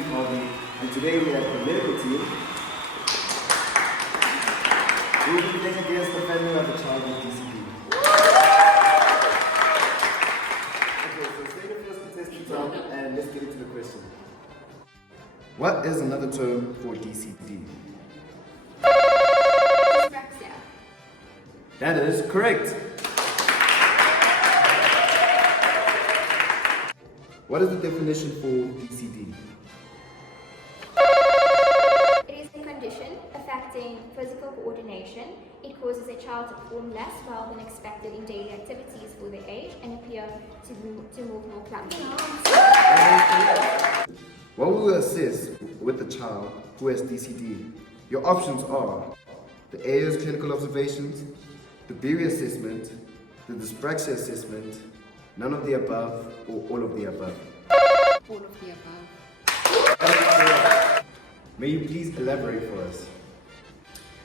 name is Harvey, and today we have the medical team. We will be playing against the family of a child with DCD. Okay, so say the first contestant up and let's get into the question. What is another term for DCD? Dyspraxia. That is correct. What is the definition for DCD? It is a condition affecting physical coordination. It causes a child to perform less well than expected in daily activities for their age and appear to move more clumsily. What will we assess with the child who has DCD? Your options are the AO's clinical observations, the Berry assessment, the dyspraxia assessment, none of the above, or all of the above. All of the above. May you please elaborate for us?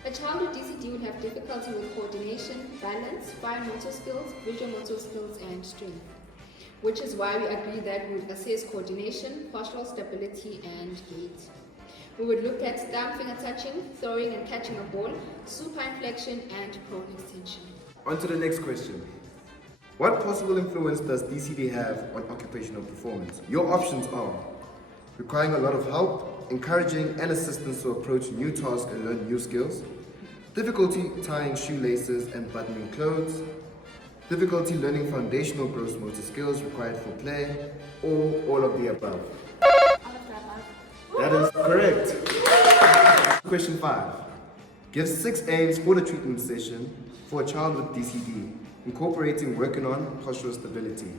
A child with DCD would have difficulty with coordination, balance, fine motor skills, visual motor skills, and strength. Which is why we agree that we would assess coordination, postural stability, and gait. We would look at thumb finger touching, throwing and catching a ball, supine flexion, and prone extension. On to the next question. What possible influence does DCD have on occupational performance? Your options are requiring a lot of help, encouraging and assistance to approach new tasks and learn new skills, difficulty tying shoelaces and buttoning clothes, difficulty learning foundational gross motor skills required for play, or all of the above. All of the above. That is correct. Question 5. Give 6 aims for the treatment session for a child with DCD, incorporating working on postural stability.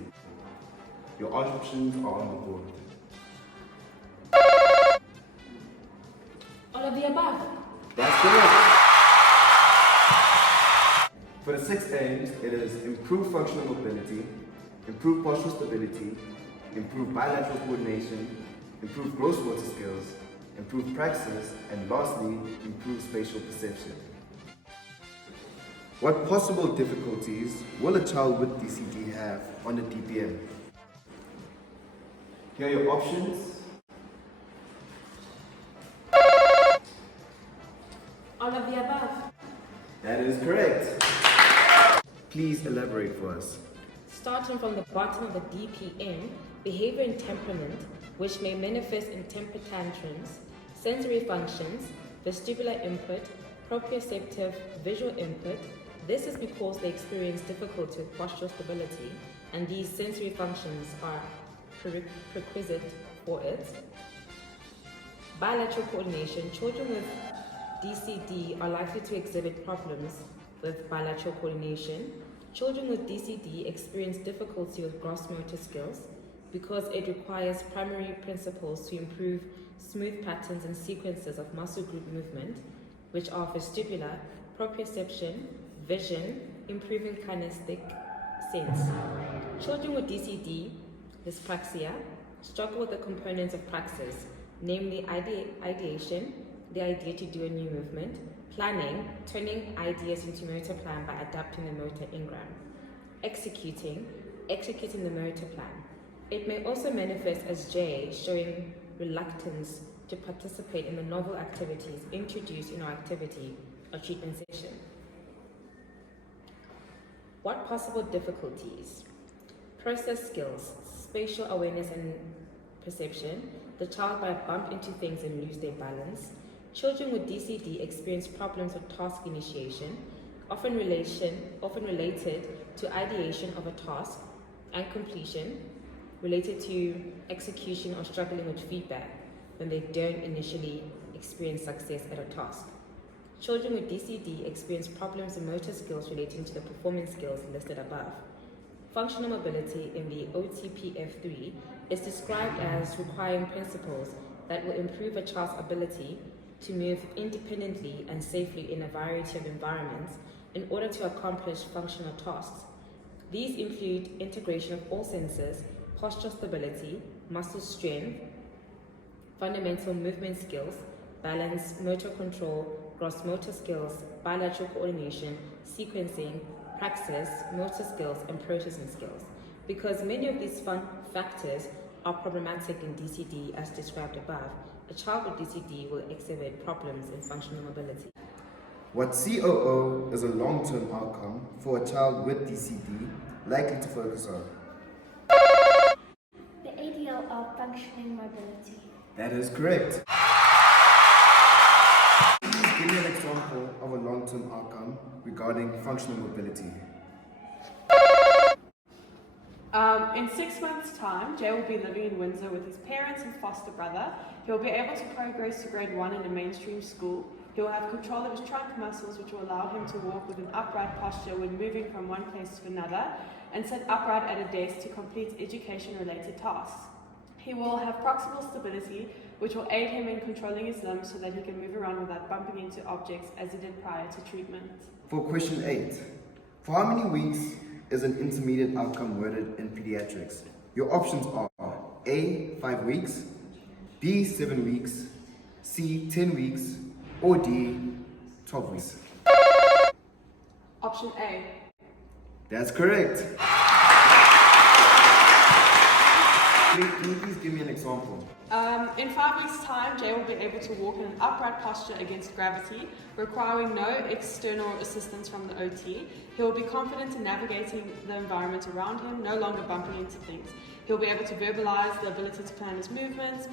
Your options are on the board. All of the above. That's correct. For the 6 aims, it is improve functional mobility, improve postural stability, improve bilateral coordination, improve gross motor skills, improve praxis, and lastly, improve spatial perception. What possible difficulties will a child with DCD have on the DPM? Here are your options. All of the above. That is correct. Please elaborate for us. Starting from the bottom of the DPM, behavior and temperament, which may manifest in temper tantrums, sensory functions, vestibular input, proprioceptive visual input. This is because they experience difficulty with postural stability, and these sensory functions are prerequisite for it. Bilateral coordination. Children with DCD are likely to exhibit problems with bilateral coordination. Children with DCD experience difficulty with gross motor skills because it requires primary principles to improve smooth patterns and sequences of muscle group movement, which are vestibular, proprioception, vision, improving kinesthetic sense. Children with DCD, dyspraxia, struggle with the components of praxis, namely ideation, the idea to do a new movement, planning, turning ideas into motor plan by adapting the motor engram, executing the motor plan. It may also manifest as J, showing reluctance to participate in the novel activities introduced in our activity or treatment session. What possible difficulties? Process skills, spatial awareness and perception. The child might bump into things and lose their balance. Children with DCD experience problems with task initiation, often related to ideation of a task, and completion, related to execution or struggling with feedback when they don't initially experience success at a task. Children with DCD experience problems in motor skills relating to the performance skills listed above. Functional mobility in the OTPF3 is described as requiring principles that will improve a child's ability to move independently and safely in a variety of environments in order to accomplish functional tasks. These include integration of all senses, postural stability, muscle strength, fundamental movement skills, balance, motor control, gross motor skills, bilateral coordination, sequencing, praxis, motor skills, and processing skills. Because many of these factors are problematic in DCD as described above, a child with DCD will exhibit problems in functional mobility. What COO is a long-term outcome for a child with DCD likely to focus on? The ADL of functioning mobility. That is correct. Please give me an example of a long-term outcome regarding functional mobility. In 6 months' time, Jay will be living in Windsor with his parents and foster brother. He'll be able to progress to grade 1 in a mainstream school. He'll have control of his trunk muscles, which will allow him to walk with an upright posture when moving from one place to another, and sit upright at a desk to complete education-related tasks. He will have proximal stability, which will aid him in controlling his limbs so that he can move around without bumping into objects as he did prior to treatment. For question 8, for how many weeks is an intermediate outcome worded in pediatrics? Your options are A, 5 weeks, B, 7 weeks, C, 10 weeks, or D, 12 weeks. Option A. That's correct. Can you please give me an example? In 5 weeks' time, Jay will be able to walk in an upright posture against gravity, requiring no external assistance from the OT. He will be confident in navigating the environment around him, no longer bumping into things. He'll be able to verbalize the ability to plan his movements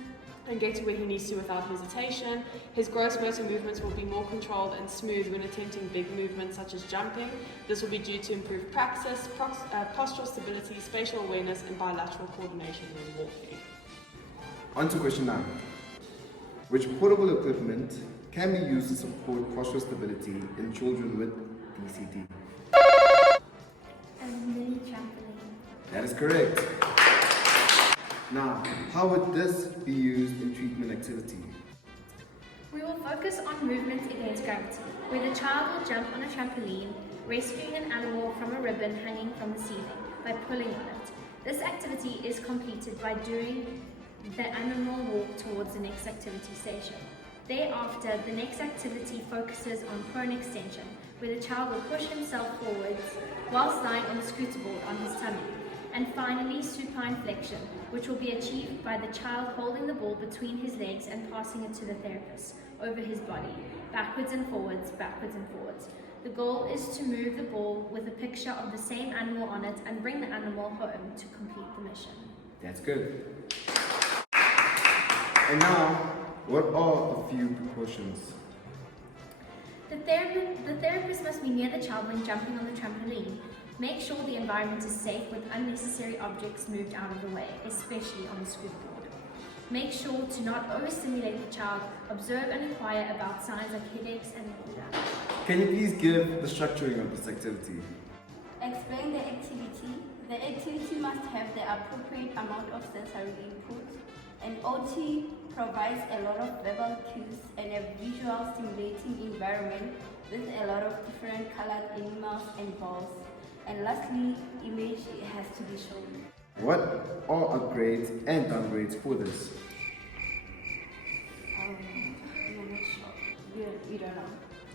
and get to where he needs to without hesitation. His gross motor movements will be more controlled and smooth when attempting big movements such as jumping. This will be due to improved praxis, postural stability, spatial awareness, and bilateral coordination when walking. On to question 9. Which portable equipment can be used to support postural stability in children with DCD? A mini trampoline. That is correct. Now, how would this be used in treatment activity? We will focus on movements against gravity, where the child will jump on a trampoline, rescuing an animal from a ribbon hanging from the ceiling by pulling on it. This activity is completed by doing the animal walk towards the next activity station. Thereafter, the next activity focuses on prone extension, where the child will push himself forwards whilst lying on the scooter board on his tummy. And finally, supine flexion, which will be achieved by the child holding the ball between his legs and passing it to the therapist over his body, backwards and forwards, backwards and forwards. The goal is to move the ball with a picture of the same animal on it and bring the animal home to complete the mission. That's good. And now, what are a few precautions? The therapist must be near the child when jumping on the trampoline. Make sure the environment is safe with unnecessary objects moved out of the way, especially on the scooter board. Make sure to not overstimulate the child. Observe and inquire about signs like headaches and muscle damage. Can you please give the structuring of this activity? Explain the activity. The activity must have the appropriate amount of sensory input. An OT provides a lot of verbal cues and a visual stimulating environment with a lot of different colored animals and balls. And lastly, image has to be shown. What are upgrades and downgrades for this? I'm not sure. We don't know.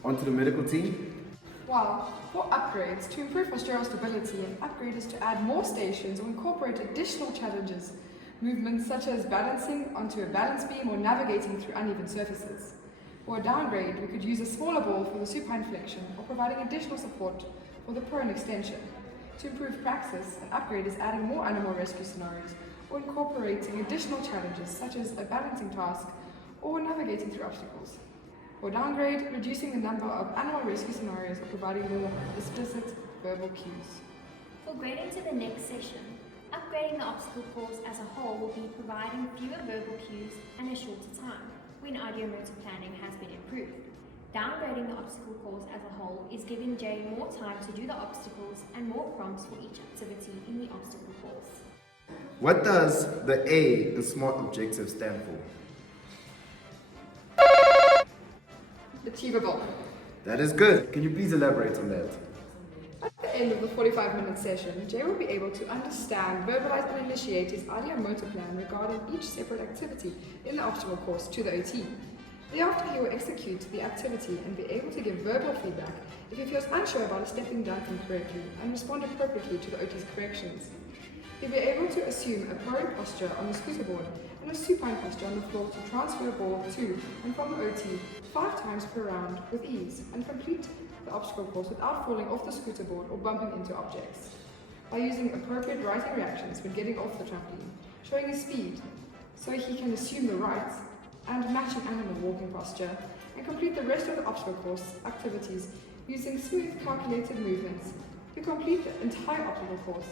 On to the medical team. Well, for upgrades, to improve postural stability, an upgrade is to add more stations or incorporate additional challenges, movements such as balancing onto a balance beam or navigating through uneven surfaces. For a downgrade, we could use a smaller ball for the supine flexion or providing additional support for the prone extension. To improve praxis, an upgrade is adding more animal rescue scenarios or incorporating additional challenges such as a balancing task or navigating through obstacles. For downgrade, reducing the number of animal rescue scenarios or providing more explicit verbal cues. For grading to the next session, upgrading the obstacle course as a whole will be providing fewer verbal cues and a shorter time when ideomotor planning has been improved. Downgrading the obstacle course as a whole is giving Jay more time to do the obstacles and more prompts for each activity in the obstacle course. What does the A in SMART objective stand for? Achievable. That is good. Can you please elaborate on that? At the end of the 45-minute session, Jay will be able to understand, verbalize and initiate his ideomotor plan regarding each separate activity in the obstacle course to the OT. Thereafter, he will execute the activity and be able to give verbal feedback if he feels unsure about a step being done incorrectly and respond appropriately to the OT's corrections. He'll be able to assume a prone posture on the scooter board and a supine posture on the floor to transfer ball to and from the OT 5 times per round with ease and complete the obstacle course without falling off the scooter board or bumping into objects. By using appropriate righting reactions when getting off the trampoline, showing his speed so he can assume the right and matching animal walking posture, and complete the rest of the obstacle course activities using smooth calculated movements. You complete the entire obstacle course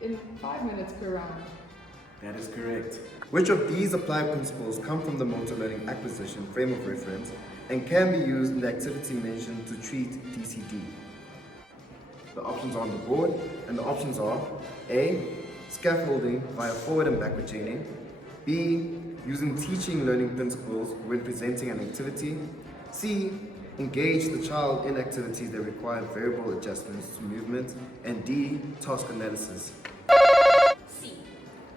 in 5 minutes per round. That is correct. Which of these applied principles come from the motor learning acquisition frame of reference and can be used in the activity mentioned to treat DCD? The options are on the board, and the options are A. Scaffolding via forward and backward chaining. B. Using teaching learning principles when presenting an activity. C. Engage the child in activities that require variable adjustments to movement. And D. Task analysis. C.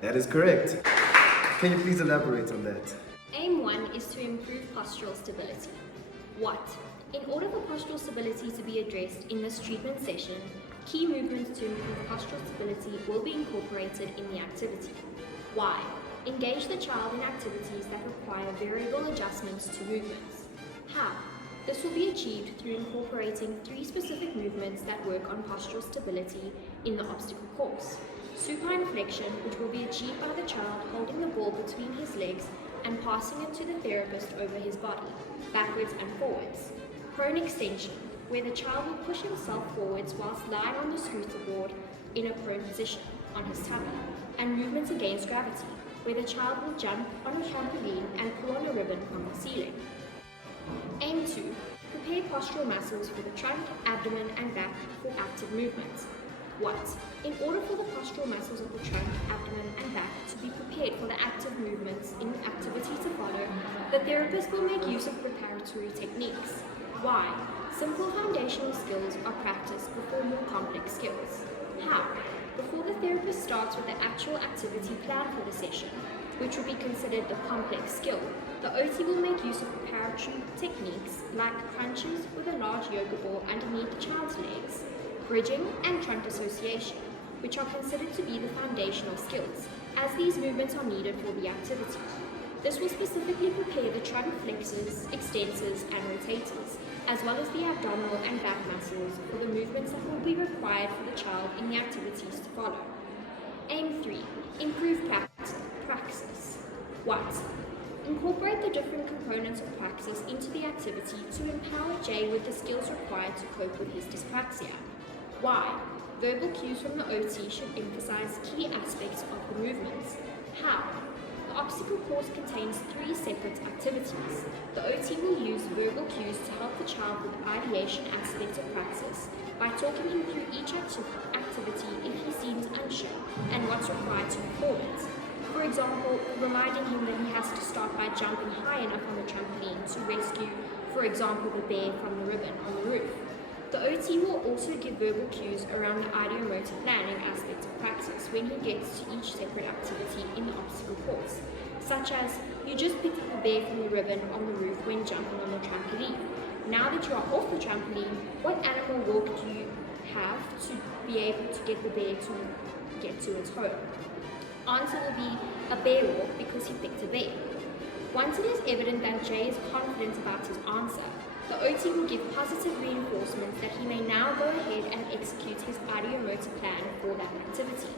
That is correct. Can you please elaborate on that? Aim 1 is to improve postural stability. What? In order for postural stability to be addressed in this treatment session, key movements to improve postural stability will be incorporated in the activity. Why? Engage the child in activities that require variable adjustments to movements. How? This will be achieved through incorporating 3 specific movements that work on postural stability in the obstacle course. Supine flexion, which will be achieved by the child holding the ball between his legs and passing it to the therapist over his body, backwards and forwards. Prone extension, where the child will push himself forwards whilst lying on the scooter board in a prone position on his tummy. And movements against gravity, where the child will jump on a trampoline and pull on a ribbon from the ceiling. Aim 2. Prepare postural muscles for the trunk, abdomen and back for active movements. What? In order for the postural muscles of the trunk, abdomen and back to be prepared for the active movements in the activity to follow, the therapist will make use of preparatory techniques. Why? Simple foundational skills are practiced before more complex skills. How? Before the therapist starts with the actual activity plan for the session, which would be considered the complex skill, the OT will make use of preparatory techniques like crunches with a large yoga ball underneath the child's legs, bridging and trunk association, which are considered to be the foundational skills, as these movements are needed for the activity. This will specifically prepare the trunk flexors, extensors and rotators, as well as the abdominal and back muscles for the movements that will be required for the child in the activities to follow. Aim 3. Improve praxis. What? Incorporate the different components of praxis into the activity to empower Jay with the skills required to cope with his dyspraxia. Why? Verbal cues from the OT should emphasize key aspects of the movements. How? The obstacle course contains 3 separate activities. The OT will use verbal cues to help the child with the ideation aspect of praxis by talking him through each activity if he seems unsure and what's required to perform it. For example, reminding him that he has to start by jumping high enough on the trampoline to rescue, for example, the bear from the ribbon on the roof. The OT will also give verbal cues around the ideomotor planning aspect of praxis when he gets to each separate activity in the obstacle course, such as, you just picked up a bear from the ribbon on the roof when jumping on the trampoline. Now that you are off the trampoline, what animal walk do you have to be able to get the bear to get to its home? Answer will be a bear walk because he picked a bear. Once it is evident that Jay is confident about his answer, the OT will give positive reinforcements that he may now go ahead and execute his ideomotor plan for that activity.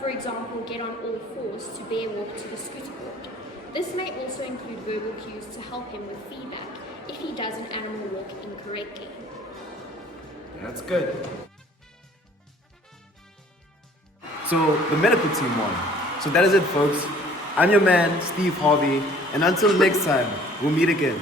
For example, get on all fours to bear walk to the scooter board. This may also include verbal cues to help him with feedback if he does an animal walk incorrectly. That's good. So the medical team won. So that is it, folks. I'm your man, Steve Harvey, and until next time, we'll meet again.